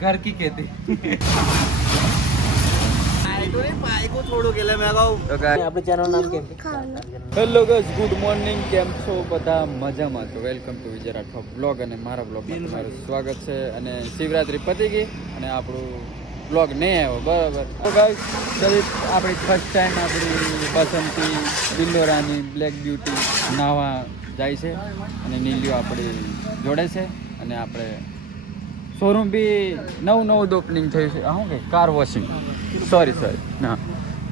घर की खेती હેલો ગાઈસ, ગુડ મોર્નિંગ. કેમ છો બધા? મજામાં છો? Welcome to Vijay Rathod blog અને મારા બ્લોગમાં તમારું સ્વાગત છે. અને શિવરાત્રી પતી ગઈ અને આપણું બ્લોગ નહીં આવ્યો, બરાબર. તો ગાઈસ, આપણી ફર્સ્ટ ટાઈમ આપણી બસંતી બિલ્લોરાની બ્લેક બ્યુટી નાહવા જાય છે અને નીલિયો આપણી જોડે છે. અને આપણે શોરૂમ બી નવું ઓપનિંગ થયું છે. શું કે કાર વોશિંગ, સોરી હા.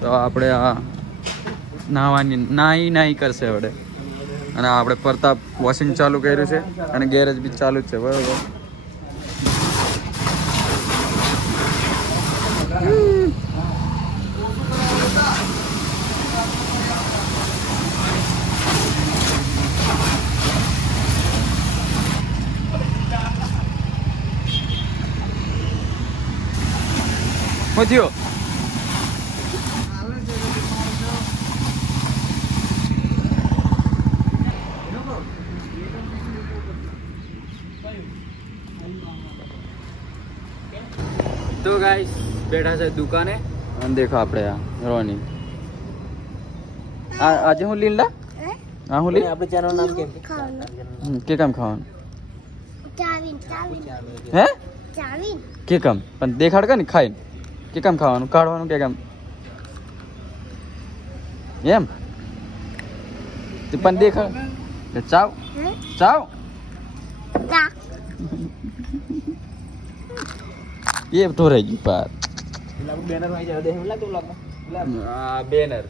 તો આપણે આ નાહી કરશે હવે. અને આપણે પ્રતાપ વોશિંગ ચાલુ કર્યું છે અને ગેરેજ બી ચાલુ જ છે, બરાબર. શું થયું? તો ગાઈસ, બેઠા છે દુકાને અને દેખો આપણે આ રોની આજે હું લીલા હા હું લી આપણે ચેનલ નામ કેમ કે કામ ખાવાનું હે કે કામ પણ દેખાડ કે ને ખાઈને કે કામ ખાવાનું કાઢવાનું કે કામ એમ પણ દેખાડ ચાવ ચાવ ये तो रहेगी पार बैनर में जा दे हम ला तो ला बैनर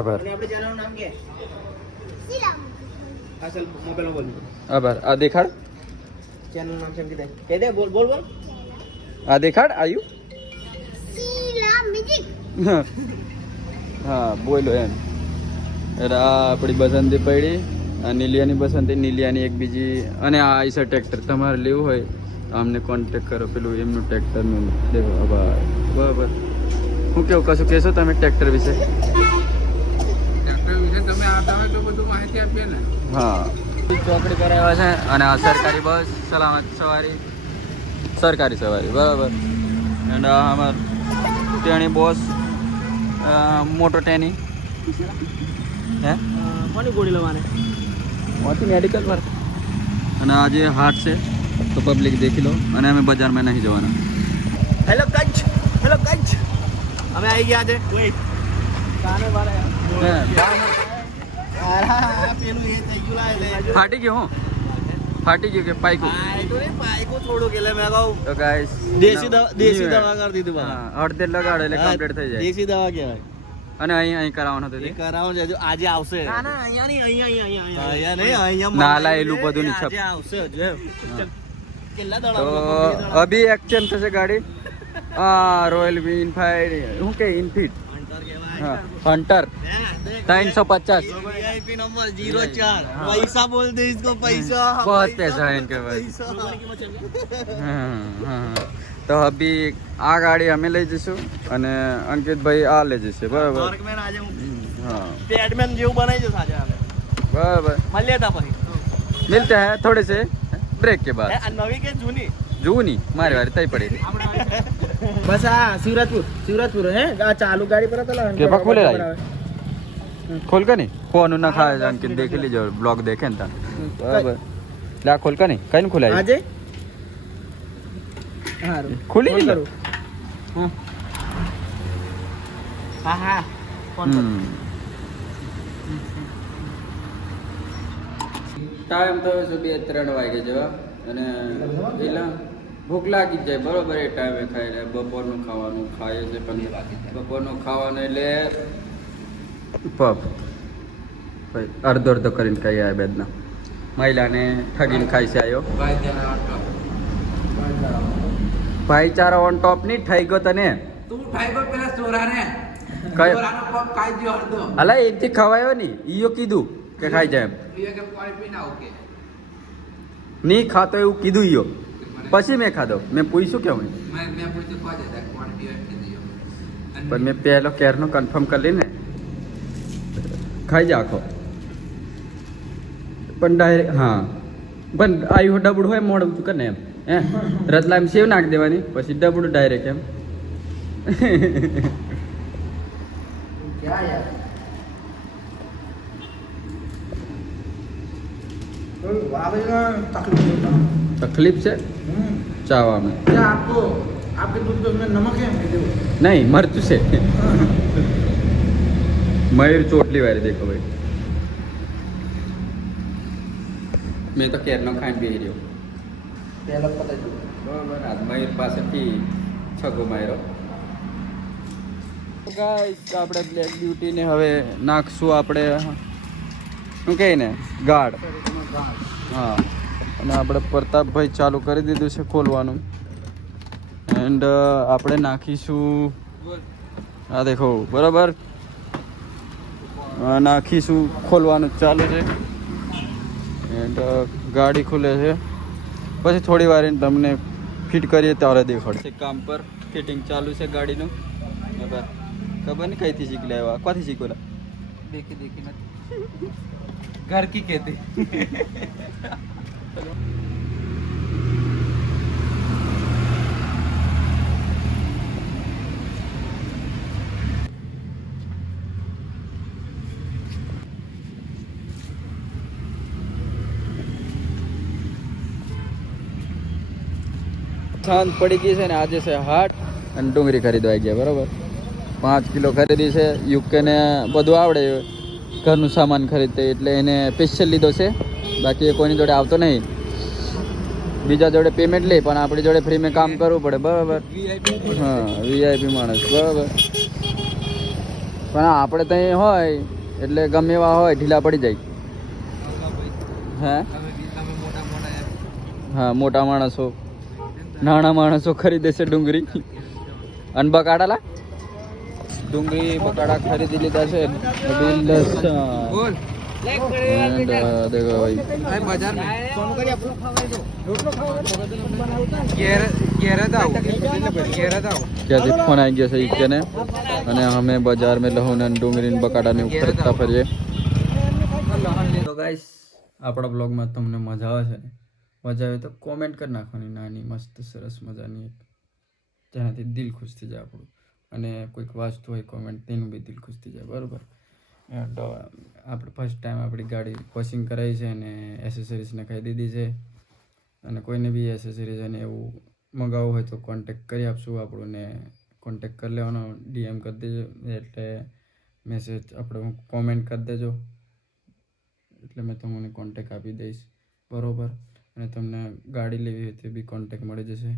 आभार આપણે ચેનલ નું નામ કે અસલ મોબાઈલ બોલ આભાર આ દેખાડ ચેનલ નું નામ કેમ કે દે બોલ બોલ બોલ આ દેખાડ આયુ સીલા મ્યુઝિક હા બોલો એમ એરા આપણી બસંતી પડી આ નીલિયાની બસંતી નીલિયાની એક બીજી અને આ આઈસર ટ્રેક્ટર તમારે લેવું હોય તો અમને કોન્ટેક કરો. પેલું એમનું ટ્રેક્ટરનું દેખો બરાબર. હું કેવું કશું કહેશો તમે ટ્રેક્ટર વિશે? તમે આવતા હોય તો બધું માહિતી આપીએ ને. હા, ચોકડી કરાવ્યા છે અને આ સરકારી બસ સલામત સવારી સરકારી સવારી બરાબર. અને અમાર તેની બોસ મોટો ટેની હે કોની ગોળી લેવાની वहाँ मेडिकल पर અને આજે હાટ છે તો પબ્લિક દેખી લો. અને અમે બજારમાં નહીં જવાના. હેલો કચ્છ અમે આવી ગયા છે. વેઇટ કાને વાળા પેલું એ થઈ ગયું લે ફાટી ગયો હું ફાટી ગયું કે પાઈકો પાઈકો થોડું કે લે મે કહું તો ગાઈસ દેશી દવા કરી દીધું બા અડધે લગાડો એટલે કમ્પ્લીટ થઈ જાય. દેશી દવા કહેવાય. અને અહીં કરાવવાનું હતું એ કરાવવાનું છે આજે આવશે. ના ના અહીંયા નહીં અહીંયા નાલા એલું બધું ની છપ આવશે જો કેટલા દડા તો અભી એક્સચેન્જ થશે ગાડી. રોયલ ઇનફાઇડ શું કે ઇનફિટ હા હન્ટર 350 वीआईपी नंबर 04 पैसा बोल दे इसको पैसा बहुत पैसा है इनके पास. हाँ તો અભી આ ગાડી અમે લઈ જઈશું અને અંકિતભાઈ આ લઈ જશે બરાબર. હા બેડમેન જેવું બનાવી જશે આજે અમે બરાબર. મળીએ તા પછી મિલતે હે થોડે સે બ્રેક કે બાદ. નવી કે જૂની મારી વારી તઈ પડી બસ આ શિવરાજપુર હે આ ચાલુ ગાડી પર તો કે પા ખોલે ખોલ કે નહીં ફોન ના ખાય અંકિત દેખી લીજો બ્લોગ દેખે ને તા બરાબર. લા ખોલ કે નહીં કઈ ને ખોલાય આજે ખુલી ગઈ હા ટાઈમ તો 2-3 વાગે જેવા અને પેલા ભૂખ લાગી જ જાય બરોબર. એ ટાઈમે ખાઈ લે. બપોરનું ખાવાનું ખાઈએ છે પણ બપોરનું ખાવાનું એટલે પપ ભાઈ અડધો કરીને ખાઈ આવ્યા બેદના મહિલાને ઠગીને ખાઈ છે આવ્યો. ભાઈચારા ઓન ટોપ ની થઈ ગયો તને તું ઠાઈ ગયો પેલા ચોરાને ચોરાનો પપ ખાઈ ગયો અડધો. અલા એથી ખવાયો ની ઈયો કીધું કે ખાઈ જાય એમ. ઈયો કે પાણી પીને આવ કે નહીં ખાતો એવું કીધું ઈયો. પછી મેં ખાધો. મેં પૂછ્યું કેવું મેં પૂછ્યું ખાજે દે પાણી પીવા કે દીયો પણ મેં પહેલો કેરનો કન્ફર્મ કરી લઈને ખાઈ જા આખો પણ ડાયરેક્ટ હા પણ આયુ ડબડું હોય મોડું તું કને એમ હે રતલામ સેવ નાખ દેવાની પછી ડબડું ડાયરેક્ટ એમ क्या यार तो वावे का तकलीफ होता तकलीफ से चावा में क्या आपको आपके दूध पे उसमें नमक है देखो नहीं मर्च से मयूर ચોટલી વાળી દેખો ભાઈ મેં તો કેરનો ખાઈને બેહી રહ્યો पहला पता चलो બરાબર આજ મયુર પાસેથી છગો માર્યો ગાઈસ આપણે બ્લેક બ્યુટી ને હવે નાખશું આપણે શું કહે ને ગાઢ હા અને આપણે પ્રતાપભાઈ ચાલુ કરી દીધું છે ખોલવાનું એન્ડ આપણે નાખીશું આ દેખો બરાબર નાખીશું ખોલવાનું ચાલુ છે એન્ડ ગાડી ખુલે છે પછી થોડી વાર એને તમને ફિટ કરીએ ત્યારે દેખાડશે કામ પર ફિટિંગ ચાલુ છે ગાડીનું બરાબર ખબર નહીં કઈથી શીખી લાવ્યા ક્યાંથી શીખોલા देखी देखी ना घर की कहते સાંજ પડી ગઈ છે ને આજે છે હાટ અને ડુંગળી ખરીદવા ગયા બરાબર 5 કિલો ખરીદી છે યુકે ને બધું આવડે ઘરનું સામાન ખરીદતે એટલે એને સ્પેશિયલ લીધો છે બાકી એ કોઈની જોડે આવતો નહીં બીજા જોડે પેમેન્ટ લે પણ આપણી જોડે ફ્રીમાં કામ કરવું પડે બરાબર હા વીઆઈપી માણસ બરાબર પણ આપણે ત્યાં હોય એટલે ગમે એવા હોય ઢીલા પડી જાય હે હા મોટા માણસો નાના માણસો ખરીદે છે ડુંગળી અને બકાડાલા ડુંગળી બકાડા ખરીદી લીધા છે बोल દેખો ભાઈ बाजार में सोनू करिए घेरा था ક્યાંથી ફોન આવી ગયો છે ઈકેને અને અમે બજારમાં લહુન અને ડુંગળી ને બકાડા ને ખરીદતા ફરીએ તો ગાઈસ આપણા બ્લોગમાં તમને મજા આવે છે ને મજા આવે તો કોમેન્ટ કરી નાખવાની નાની મસ્ત સરસ મજાની એક જેનાથી દિલ ખુશ થઈ જાય આપણું અને કોઈક વાંચતું હોય કોમેન્ટ તેનું બી દિલ ખુશ થઈ જાય બરાબર તો આપણે ફર્સ્ટ ટાઈમ આપણી ગાડી વોશિંગ કરાવી છે અને એસેસરીઝ નખાઈ દીધી છે અને કોઈને બી એસેસરીઝ અને એવું મંગાવવું હોય તો કોન્ટેક કરી આપશું આપણું ને કોન્ટેક કરી લેવાનો ડીએમ કરી દેજો એટલે મેસેજ આપણે કોમેન્ટ કરી દેજો એટલે મેં તમને કોન્ટેક આપી દઈશ બરાબર અને તમને ગાડી લેવી હોય તો બી કોન્ટેક મળી જશે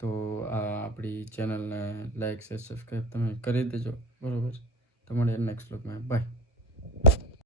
તો આ આપણી ચેનલને લાઈક શેર સબસ્ક્રાઈબ તમે કરી દેજો બરાબર તો મળીએ નેક્સ્ટ બ્લોગમાં બાય